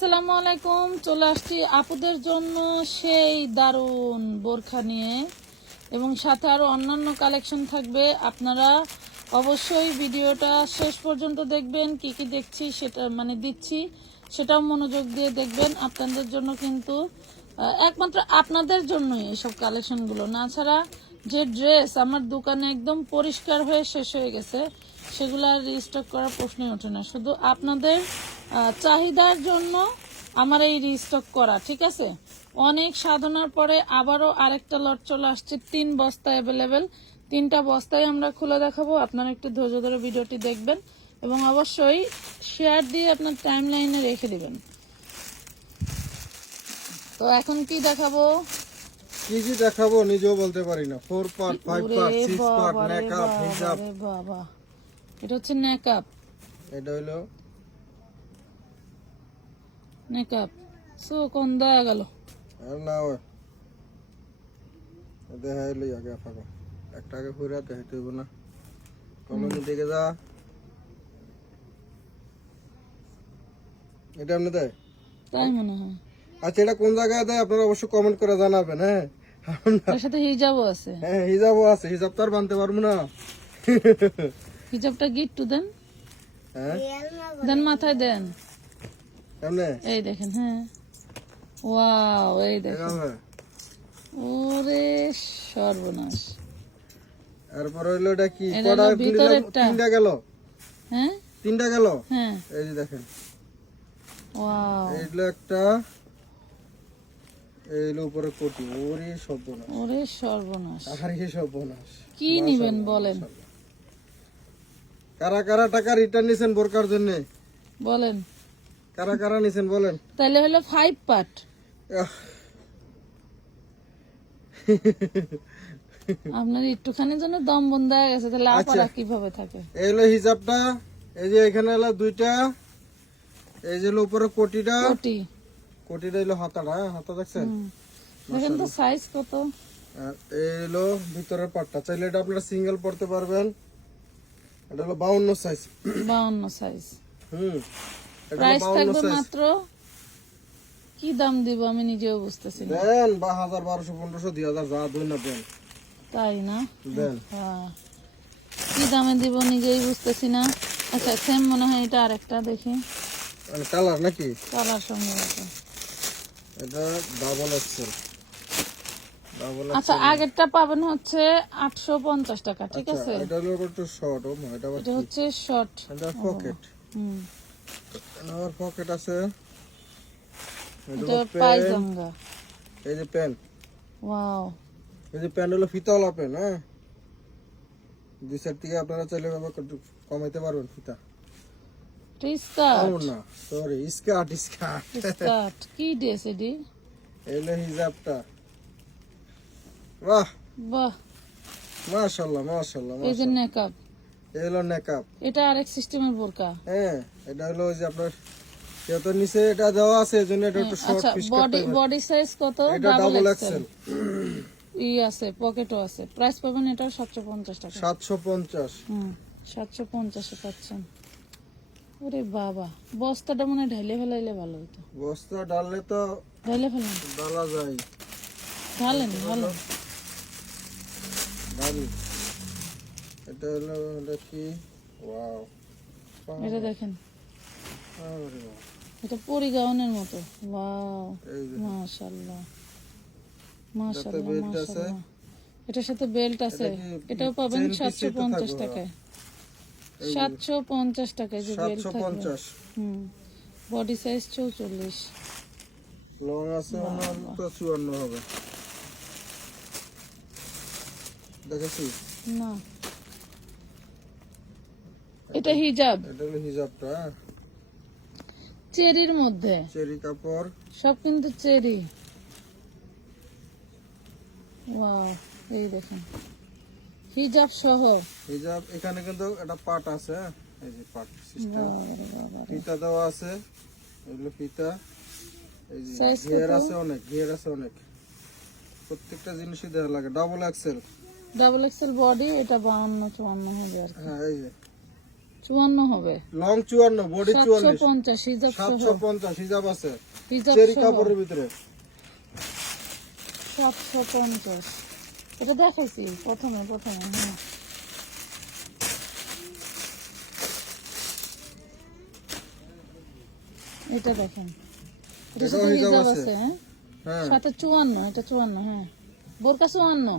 আসসালামু আলাইকুম। চলে আসছি আপুদের জন্য সেই দারুণ বোরখা নিয়ে। এবং সাথে আরও অন্যান্য কালেকশন থাকবে। আপনারা অবশ্যই ভিডিওটা শেষ পর্যন্ত দেখবেন, কি কি দেখছি সেটা মানে দিচ্ছি, সেটাও মনোযোগ দিয়ে দেখবেন। আপনাদের জন্য কিন্তু একমাত্র আপনাদের জন্যই এসব কালেকশনগুলো। না ছাড়া যে ড্রেস আমার দোকানে একদম পরিষ্কার হয়ে শেষ হয়ে গেছে সেগুলো আর রিস্টক করার প্রশ্নই ওঠে না। শুধু আপনাদের চাহিদার জন্য আমার এই রিস্টক করা ঠিক আছে? অনেক সাধনার পরে আবারও আরেকটা লট চলে আসছে তিন বস্তা অ্যাভেলেবেল তিনটা বস্তায় আমরা খুলে দেখাবো আপনারা একটু ধৈর্য ধরে ভিডিওটি দেখবেন এবং অবশ্যই শেয়ার দিয়ে আপনার টাইম লাইনে রেখে দিবেন। তো এখন কি দেখাবো? কি কি দেখাবো নিজেও বলতে পারি না। Four part five part six part makeup হিজাব বাবা। এটা হচ্ছে নেকআপ এটা হইল? নেকআপ সো কোন দেয়া গেল? আর না ওই। দেখা এলো আগে ফাঁকা একটা আগে ঘুরে দেখাইতে হইব না। কমেন্ট দিকে যা। এটা আপনি দেয়? তাই মনে হয়। আচ্ছা এটা কোন জায়গায় দেয়? আপনারা অবশ্যই কমেন্ট করে জানাবেন হ্যাঁ? তার সাথে হিজাবও আছে। হ্যাঁ হিজাবও আছে। হিজাব তো আর বানতে পারব না। হিজাবটা গিট্টু দেন হ্যাঁ? দেন মাথায় দেন। এই দেখেন হ্যাঁ। ওয়াও এই দেখেন। ওরে সর্বনাশ। এরপর হইল এটা কি? কটা। তিনটা গেল। হ্যাঁ? তিনটা গেল? হ্যাঁ। এই যে দেখেন। ওয়াও এইগুলো একটা এইগুলো উপরে কোটি। ওরে সর্বনাশ। ওরে সর্বনাশ। আর সর্বনাশ। কি নিবেন বলেন? কারা কারা টাকা রিটার্ন নিছেন বোরকার জন্য? বলেন। কারা কারা নিছেন বলেন? তাহলে হলো ফাইভ পার্ট আপনার একটুখানি জন্য দম বন্ধ হয়ে গেছে তাহলে আপারা কীভাবে থাকে? এই হলো হিসাবটা এই যে এখানে হলো দুইটা এই যে হলো উপরে কোটিটা। কোটি। কোটিটা হলো হাতাটা হ্যাঁ? হাতা দেখছেন। দেখেন তো সাইজ কত। আর এই হলো ভিতরের পাটটা চাইলে এটা আপনারা সিঙ্গেল পড়তে পারবেন। এটা হলো বাউন্ন সাইজ বাউন্ন সাইজ হুম প্রাইস থাকবে মাত্র কি দাম দিব আমি নিজেও বুঝতেছি না। দেন বা হাজার বারোশো পনেরোশো দুই হাজার যা দুই না দেন। তাই না? দেন। হ্যাঁ কি দামে দিব নিজেই বুঝতেছি না। আচ্ছা সেম মনে হয় এটা আরেকটা দেখি। মানে কালার নাকি? কালার সম্ভবত। এটা ডাবল এক্সেল আচ্ছা আগেরটা পাবেন হচ্ছে আটশো পঞ্চাশ টাকা ঠিক আছে? এটা হলো একটু শর্ট ও এটা এটা হচ্ছে শর্ট এটা পকেট হুম। আমার পকেট আছে। এটা এটা এই যে পেন ওয়াও। এই যে হলো ফিতাওয়ালা পেন হ্যাঁ? দুই সাইড থেকে আপনারা চাইলে কমাইতে পারবেন ফিতা। না সরি স্কার্ট স্কার্ট। স্কার্ট। কি ড্রেস এডি এই হিজাবটা। বাহ। বাহ। মাশাল্লাহ মাশাল্লাহ এই যে নেকআপ এই হলো নেকআপ এটা আরেক সিস্টেমের বোরকা। হ্যাঁ এটা হলো যে আপনার যেহেতু নিচে এটা দেওয়া আছে এই জন্য এটা একটু শর্ট আচ্ছা বডি বডি সাইজ কত? এটা ডাবল এক্সেল ই আছে পকেটও আছে। প্রাইস পাবেন এটা সাতশো পঞ্চাশ টাকা। সাতশো পঞ্চাশ। হুম সাতশো পঞ্চাশে পাচ্ছেন। ওরে বাবা বস্তাটা মনে ঢালে ফেলাইলে ভালো হতো বস্তা ডাললে তো ঢালে ফেলেন? ডালা যায়। ঢালেন ভালো ডালি এটা হলো এটা কি? ওয়াও এটা দেখেন। এটা পরিগাউনের মতো। ওয়াও মাশাআল্লাহ। মাশাআল্লাহ মাশাআল্লাহ। এটার সাথে বেল্ট আছে। এটাও পাবেন chain piece সাতশো ই তো পঞ্চাশ থাকবে, টাকায়। সাতশো পঞ্চাশ টাকায় যে বেল্ট থাকবে। হুম। বডি সাইজ চৌচল্লিশ। লং আছে ওনার তো চুয়ান্ন হবে। না। এটা হিজাব। এটা হলো হিজাবটা? চেরির মধ্যে। চেরি কাপড়। সব কিন্তু চেরি। ওয়াও এই দেখেন। হিজাব সহ। হিজাব এখানে কিন্তু একটা পাট আছে হ্যাঁ? এই যে পাট সিস্টেম। ফিতা দেওয়া আছে এগুলো ফিতা। এই যে কত? আছে অনেক ঘিয়ার আছে অনেক। প্রত্যেকটা জিনিসই দেওয়া লাগে double XL double XL body এটা 52 54 হবে আর কি। হ্যাঁ এই যে। 54 হবে। লং 54 বডি 44 750 হিজাব 750 হিজাব আছে। চেরি কাপড়ের ভিতরে। 750 এটা দেখাইছি প্রথমে প্রথমে হ্যাঁ। এটা দেখেন। এটা হিজাব আছে। হ্যাঁ? হ্যাঁ? সাথে 54 এটা 54 হ্যাঁ। বোরকা 54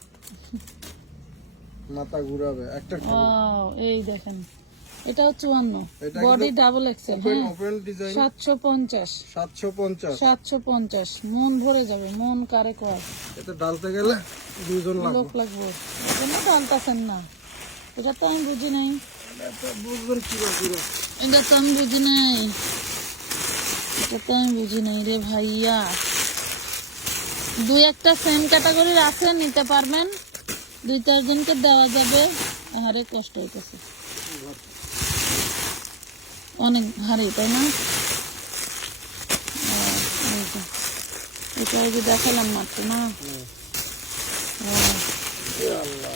মাথা ঘুরাবে একটা এই দেখেন। এটাও চুয়ান্ন। এটা body double XL open design সাতশো পঞ্চাশ। সাতশো পঞ্চাশ। সাতশো পঞ্চাশ। মন ভরে যাবে মন কারে কয়? এটা ডালতে গেলে দুজন লোক লাগবো। এজন্য ডালতাছেন না। এটা তো আমি বুঝি নাই। বুঝবেন কি এটা তো আমি বুঝি নাই। এটা তো আমি বুঝি নাই রে ভাইয়া। দুই একটা সেম ক্যাটাগরির আছে নিতে পারবেন। দুই চারজনকে দেওয়া যাবে। আরে কষ্ট হইতেছে। অনেক ভারী তাই না। এটা যে দেখালাম মাত্র না?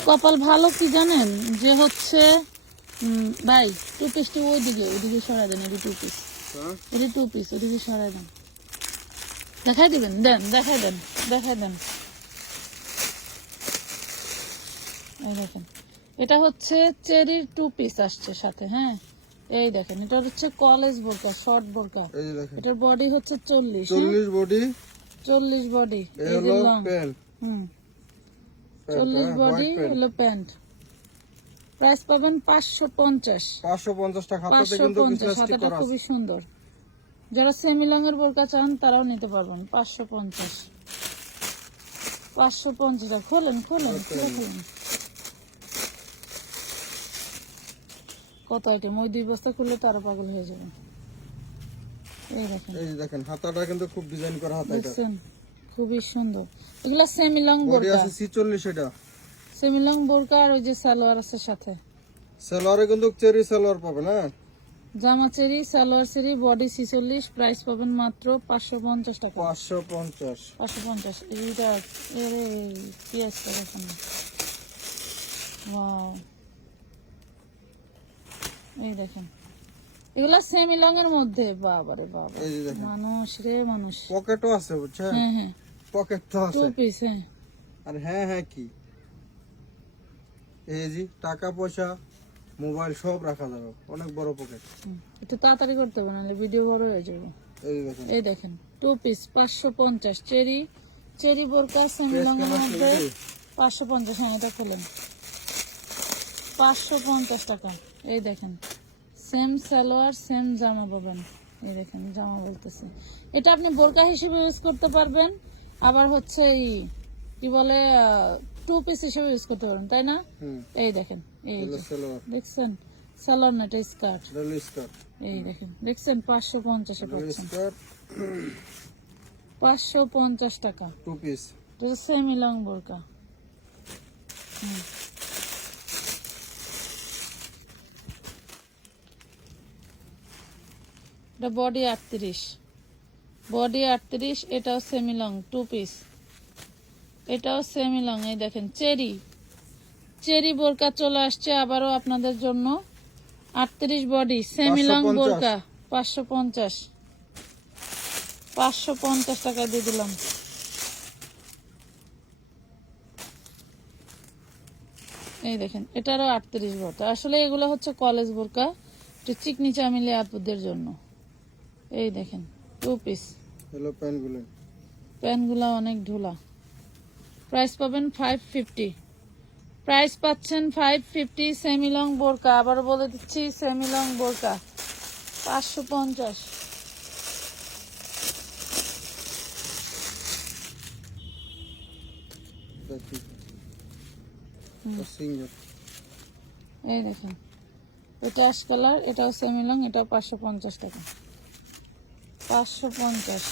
কপাল ভালো কি জানেন? যে হচ্ছে ভাই টু পিসটি ওই দিকে ওইদিকে সরাই দেন এটি টু পিস হ্যাঁ? এটি টু পিস ওইদিকে সরাই দেন। দেখাই দিবেন? দেন দেখাই দেন। দেখাই দেন। এই দেখেন এটা হচ্ছে চেরির টু পিস আসছে সাথে হ্যাঁ? এই দেখেন এটা হচ্ছে কলেজ বোরকা শর্ট বোরকা। এটার বডি হচ্ছে চল্লিশ চল্লিশ বডি চল্লিশ বডি চল্লিশ বডি হলো প্যান্ট প্রাইস পাবেন পাঁচশো পঞ্চাশ। পাঁচশো পঞ্চাশ টাকা পাঁচশো পঞ্চাশ হাতাটা খুবই সুন্দর। যারা সেমি লং এর বোরকা চান তারাও নিতে পারবেন পাঁচশো পঞ্চাশ। পাঁচশো পঞ্চাশ খোলেন খোলেন খোলেন কত আইটেম? ওই দুই বস্তা খুললে তারা পাগল হয়ে যাবে। এই দেখেন। এই দেখেন হাতাটা কিন্তু খুব ডিজাইন করা হাতা এটা। দেখছেন? খুবই সুন্দর। এগুলা সেমি লং বোরকা। আছে ছিচল্লিশ এটা। সেমি লং বোরকা আর ওই যে সালোয়ার আছে সাথে। সালোয়ারে কিন্তু চেরি সালোয়ার পাবেন হ্যাঁ? জামা চেরি সালোয়ার চেরি বডি ছিচল্লিশ প্রাইস পাবেন মাত্র পাঁচশো পঞ্চাশ টাকা। পাঁচশো পঞ্চাশ। পাঁচশো পঞ্চাশ এইটা এরে পেঁয়াজটা দেখুন। Wow. এই দেখেন। এগুলা সেমি লং এর মধ্যে বাবারে বাবা। এই দেখেন। মানুষ রে মানুষ। পকেটও আছে বুঝছেন? হ্যাঁ হ্যাঁ। পকেট তো টু আছে পিস হ্যাঁ। আর হ্যাঁ হ্যাঁ কি? এই যে টাকা পয়সা মোবাইল সব রাখা যাবে অনেক বড় পকেট একটু তাড়াতাড়ি করতে হবে নাহলে ভিডিও বড় হয়ে যাবে। এই দেখেন। এই দেখেন টু পিস পাঁচশো পঞ্চাশ চেরি চেরি বোরকা এর মধ্যে পাঁচশো পঞ্চাশ হ্যাঁ এটা খোলেন। পাঁচশো পঞ্চাশ টাকা এই দেখেন। সেম সালোয়ার সেম জামা পাবেন। এই দেখেন জামা বলতেছে। এটা আপনি বোরকা হিসেবে ইউজ করতে পারবেন। আবার হচ্ছে এই কি বলে টু পিস হিসেবে ইউজ করতে তাই না? এই দেখেন এই দেখছেন? সালোয়ার না এটা স্কার্ট। এই দেখেন দেখছেন? পাঁচশো পঞ্চাশে পাচ্ছেন। পাঁচশো পঞ্চাশ টাকা। টু পিস সেমি লং বোরকা। এটা বডি আটত্রিশ। বডি আটত্রিশ এটাও সেমি লং টু পিস এটাও সেমি লং এই দেখেন চেরি। চেরি বোরকা চলে আসছে আবারও আপনাদের জন্য। আটত্রিশ বডি সেমি লং বোরকা পাঁচশো পঞ্চাশ। পাঁচশো পঞ্চাশ টাকা দিয়ে দিলাম। এই দেখেন এটারও আটত্রিশ বোরকা আসলে এগুলো হচ্ছে কলেজ বোরকা একটু চিকনি চামিলি আপুদের জন্য। এই দেখেন টু পিস হলো প্যান্টগুলো। প্যান্টগুলো অনেক ঢোলা। প্রাইস পাবেন ফাইভ ফিফটি প্রাইস পাচ্ছেন ফাইভ ফিফটি সেমিলং বোরকা। আবার বলে দিচ্ছি সেমিলং বোরকা। পাঁচশো পঞ্চাশ। এই দেখেন এটা অ্যাশ কালার এটাও সেমি লং এটাও পাঁচশো পঞ্চাশ টাকা। পাঁচশো পঞ্চাশ।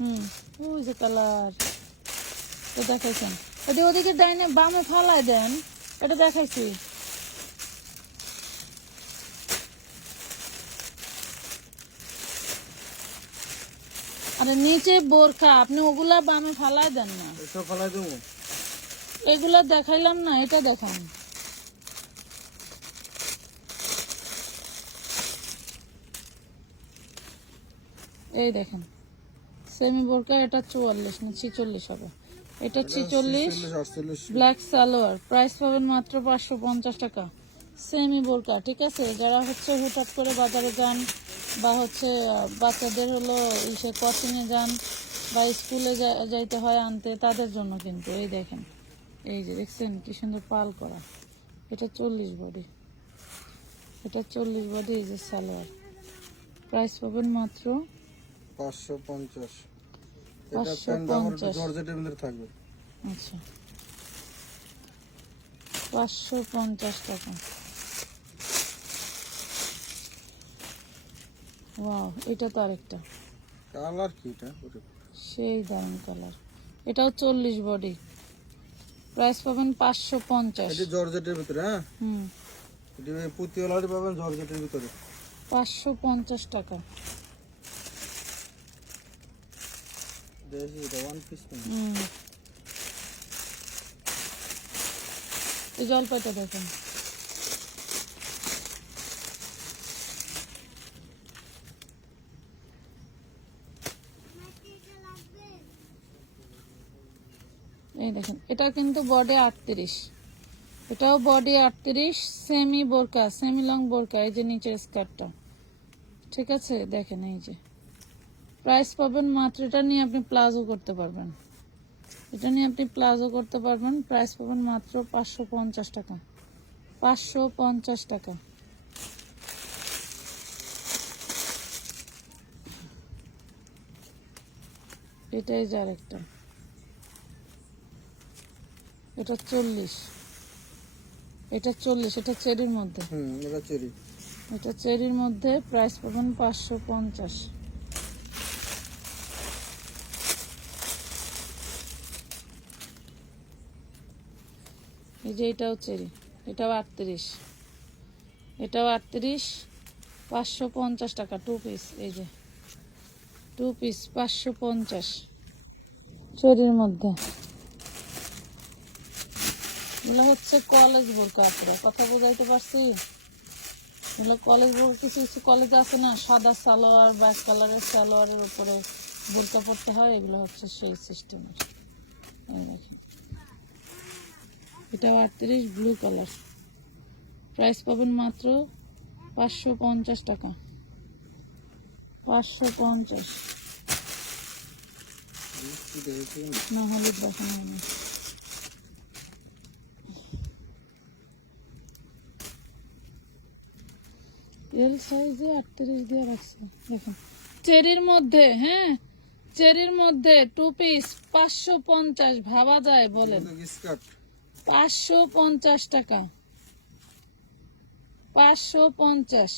হুম ওই যে কালার। তো দেখাইছেন। ওদি ওদিকে ডাইনে বামে ফালাই দেন এটা দেখাইছি। আরে নিচে বোরখা আপনি ওগুলা বামে ফালাই দেন না। দেবো। এগুলা দেখাইলাম না এটা দেখান। এই দেখেন সেমি বোরকা এটা চুয়াল্লিশ না ছিচল্লিশ হবে। এটা ছিচল্লিশ ব্ল্যাক সালোয়ার প্রাইস পাবেন মাত্র পাঁচশো পঞ্চাশ টাকা। সেমি বোরকা ঠিক আছে? যারা হচ্ছে হুটহাট করে বাজারে যান বা হচ্ছে বাচ্চাদের হলো ইসে কোচিংয়ে যান বা স্কুলে যাইতে হয় আনতে তাদের জন্য কিন্তু এই দেখেন। এই যে দেখছেন কি সুন্দর পাল করা। এটা চল্লিশ বডি এটা চল্লিশ বডি এই যে সালোয়ার প্রাইস পাবেন মাত্র পাঁচশো পঞ্চাশ। থাকবে। আচ্ছা। পাঁচশো পঞ্চাশ টাকা। ওয়াও এটা তো আরেকটা। কালার কি এটা? সেই দারুণ কালার। এটাও চল্লিশ বডি। প্রাইস পাবেন পাঁচশো পঞ্চাশ। জর্জেটের ভিতরে হ্যাঁ? হুম। পুঁতিওয়ালাটি পাবেন জর্জেটের ভিতরে। পাঁচশো পঞ্চাশ টাকা দেখি এটা ওয়ান পিস হুম এই জলপাইটা দেখুন। এই দেখেন, এটা কিন্তু বডি আটত্রিশ। এটাও বডি আটত্রিশ সেমি বোরকা সেমি লং বোরকা, এই যে নিচের স্কার্টটা ঠিক আছে? দেখেন এই যে। প্রাইস পাবেন মাত্র এটা নিয়ে আপনি প্লাজো করতে পারবেন। এটা নিয়ে আপনি প্লাজো করতে পারবেন প্রাইস পাবেন মাত্র পাঁচশো পঞ্চাশ টাকা। পাঁচশো পঞ্চাশ টাকা। এটাই যার একটা এটা চল্লিশ। এটা চল্লিশ এটা চেরির মধ্যে। এটা চেরি। এটা চেরির মধ্যে প্রাইস পাবেন পাঁচশো পঞ্চাশ। এই যে এটাও চেরি, এটাও আটত্রিশ। এটাও আটত্রিশ, পাঁচশো পঞ্চাশ টাকা টু পিস এই যে। টু পিস পাঁচশো পঞ্চাশ। চেরির মধ্যে। এগুলো হচ্ছে কলেজ বোরকা আপনারা, কথা বোঝাইতে পারছি? এগুলো কলেজ বোর কিছু কিছু কলেজ আছে না, সাদা সালোয়ার ব্ল্যাক কালারের সালোয়ারের উপরে বোরকা পড়তে হয়, এগুলো হচ্ছে সেই সিস্টেমের দেখেন। এটাও আটত্রিশ ব্লু কালার প্রাইস পাবেন মাত্র পাঁচশো পঞ্চাশ টাকা। পাঁচশো পঞ্চাশ। আটত্রিশ দেখুন। চেরির মধ্যে হ্যাঁ? চেরির মধ্যে টু পিস পাঁচশো পঞ্চাশ, ভাবা যায়, বলেন। পাঁচশো পঞ্চাশ টাকা। পাঁচশো পঞ্চাশ।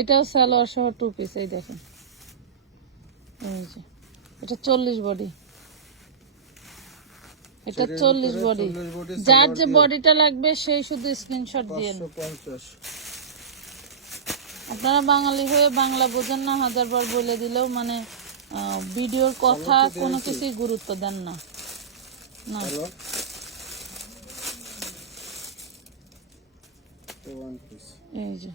এটাও সালোয়ার সহ টু পিস এই দেখেন। এটা চল্লিশ বডি এটা চল্লিশ বডি যার যে বডিটা লাগবে সেই শুধু স্ক্রিনশট দিয়ে পঞ্চাশ। আপনারা বাঙালি হয়ে বাংলা বোঝেন না হাজারবার বলে দিলেও মানে ভিডিওর কথা কোনো কিছুই গুরুত্ব দেন না। না। এই যে।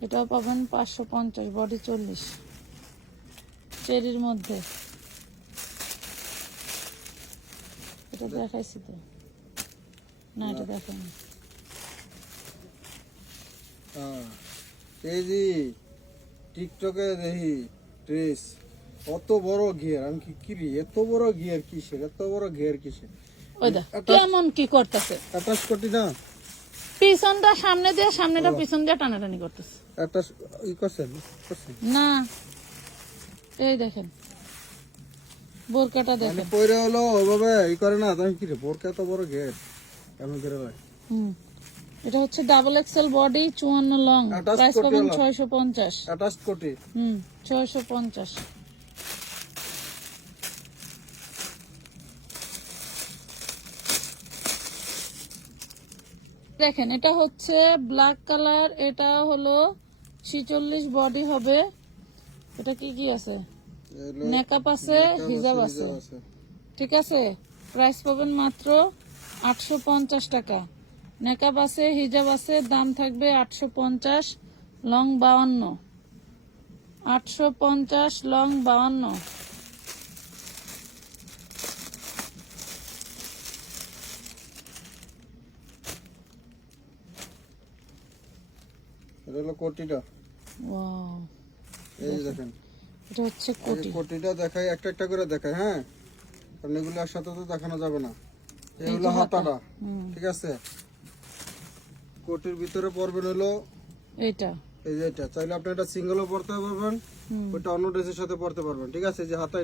এটাও পাবেন পাঁচশো পঞ্চাশ বডি চল্লিশ। চেরির মধ্যে। এটা দেখাইছি তো? না এটা দেখাইনি। এই যে টিকটকে দেখি ড্রেস কত বড় ঘের। আমি কি কিরি এত বড় ঘের কিসের? এত বড় ঘের কিসের? ওই দেখ কেমন কি করতেছে? অ্যাটাচ করতি না? পিছনটা সামনে দিয়ে সামনেটা পিছন দিয়ে টানাটানি করতেছে। একটা ই করছেন? না। এই দেখেন বোরকাটা মানে দেখেন। পয়রা হলো ওইভাবে ই করে না। তুমি কি রে বোরকা এত বড় গেট এমন করে ভাই হুম। এটা হচ্ছে ডাবল এক্সেল বডি চুয়ান্ন লং। প্রাইস পাবেন হলো। ছয়শো পঞ্চাশ। অ্যাটাচ কোটি। হুম ছয়শো পঞ্চাশ। দেখেন এটা হচ্ছে ব্ল্যাক কালার এটা হলো ছিচল্লিশ বডি হবে। এটা কি কি আছে? নেকাপ আছে হিজাব আছে। ঠিক আছে? প্রাইস পাবেন মাত্র আটশো পঞ্চাশ টাকা। নেকাব আছে হিজাব আছে দাম থাকবে আটশো পঞ্চাশ লং বাউান্ন আটশো পঞ্চাশ লং বাউান্ন এটা হলো কোটিটা। এই দেখেন। এটা হচ্ছে কোটি। কোটিটা দেখাই একটা একটা করে দেখাই হ্যাঁ? কারণ এগুলো একসাথে তো দেখানো যাবে না। হাতাটা ঠিক আছে? কোটির ভিতরে পড়বেন হলো এটা এই যে এটা। চাইলে আপনি এটা সিঙ্গেলও পড়তে পারবেন ওটা অন্য ড্রেসের সাথে পড়তে পারবেন ঠিক আছে? যে হাতা